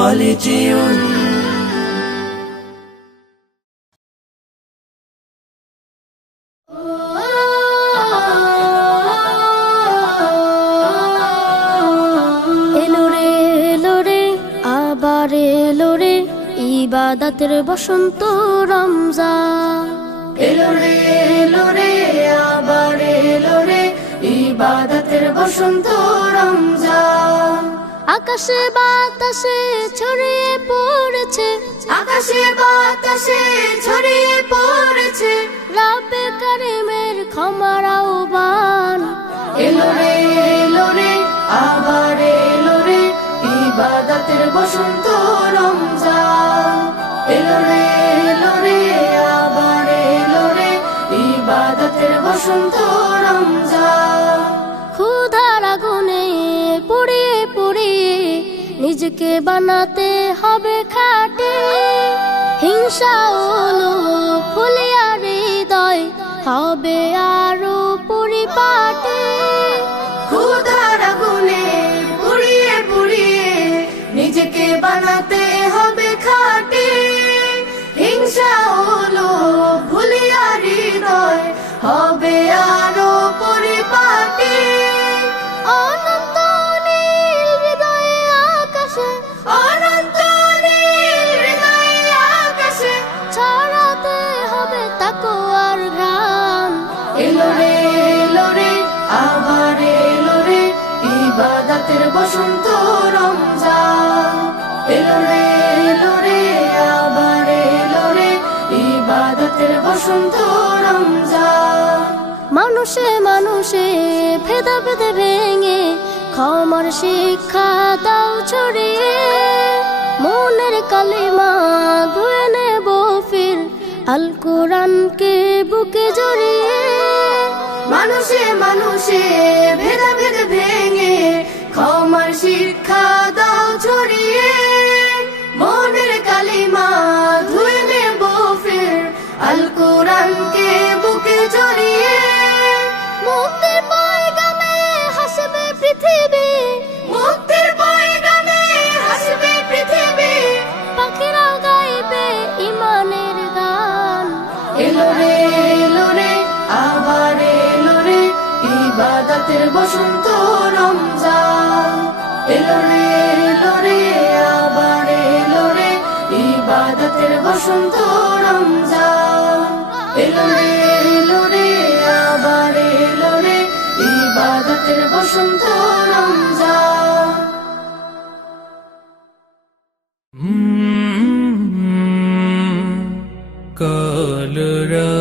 خالدون ইবাদতের বসন্ত রমজান এলো রে আবার এলো রে ইবাদতের বসন্ত রমজান। আকাশে বাতাসে ছড়িয়ে পড়েছে, আকাশে বাতাসে ছড়িয়ে পড়েছে রব্বে কারিমের ক্ষমার আহ্বান। এলো রে আবার এলো রে ইবাদতের বসন্ত রমজান। এলো রে আবার এলো রে ইবাদতের বসন্ত রমজান। ক্ষুধার আগুনে পুড়িয়ে পুড়িয়ে নিজেকে বানাতে হবে খাঁটি, হিংসা হলো ফুলিয়া হৃদয় হবে আরো পরিপাটি। ক্ষুধার আগুনে পুড়িয়ে পুড়িয়ে নিজেকে বানাতে হবে খাঁটি, হিংসা হলো ভুলিয়া হৃদয় হবে আরো পরিপাটি। অনন্ত নীল হৃদয়ে আকাশে, অনন্ত নীল হৃদয়ে আকাশে ছড়াতে হবে তাকওয়ার ঘ্রাণ। এলো রে আবার এলো রে ইবাদতের বসন্ত রমজান। এলো রে আবার এলো রে ইবাদতের বসন্ত রমজান। মানুষে মানুষে ভেদাভেদ ভেঙে ক্ষমার শিক্ষা দাও ছড়িয়ে, মনের কালিমা ধুয়ে নেব ফির আল কোরআনকে বুকে জড়িয়ে। মানুষে মানুষে ভেদাভেদ ভেঙে ক্ষমার শিক্ষা দাও ছড়িয়ে, মনের কালিমা ধুয়ে নেব ফির আল কোরআনকে বুকে জড়িয়ে। মুক্তির পয়গামে হাসবে পৃথিবী, মুক্তির পয়গামে হাসবে পৃথিবী, পাখিরাও গাইবে ইমানের গান। এলো রে আবার এলো রে ইবাদতের বসন্ত রমজান। এলো রে আবার এলো রে ইবাদতের বসন্ত রমজান। এলো রে আবার এলো রে ইবাদতের বসন্ত রমজান। কলরা